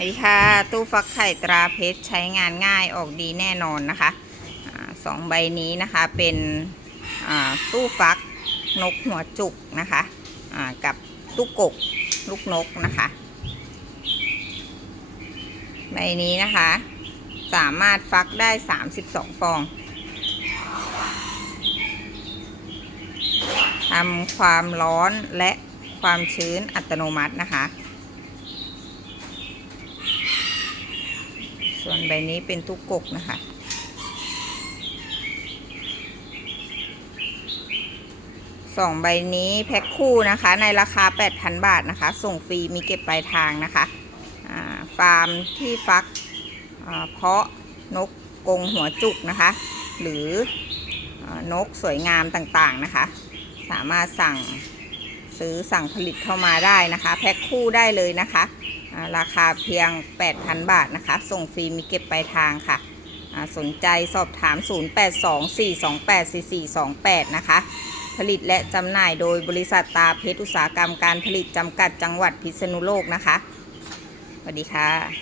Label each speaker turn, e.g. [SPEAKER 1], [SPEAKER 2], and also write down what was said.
[SPEAKER 1] สวัสดีค่ะ ตู้ฟักไข่ตราเพชรใช้งานง่ายออกดีแน่นอนนะคะสองใบนี้นะคะเป็นตู้ฟักนกหัวจุกนะคะกับตู้กกลูกนกนะคะ ใบนี้นะคะ สามารถฟักได้ 32 ฟองทำความร้อนและความชื้นอัตโนมัตินะคะ ส่วนใบนี้เป็นตุกกกนะคะ สองใบนี้แพ็คคู่นะคะ ในราคา 8,000 บาทนะคะ ส่งฟรีมีเก็บปลายทางนะคะฟาร์มที่ฟักเพาะนกกรงหัวจุกนะคะ หรืออนกสวยงามต่างๆนะคะ สามารถสั่ง ซื้อสั่งผลิตเข้ามาได้นะคะ แพ็คคู่ได้เลยนะคะราคาเพียง 8,000 บาทนะคะ ส่งฟรีมีเก็บปลายทางค่ะสนใจสอบถาม 0824284428 นะคะ ผลิตและจำหน่ายโดยบริษัทตาเพชรอุตสาหกรรมการผลิตจำกัดจังหวัดพิษณุโลกนะคะ สวัสดีค่ะ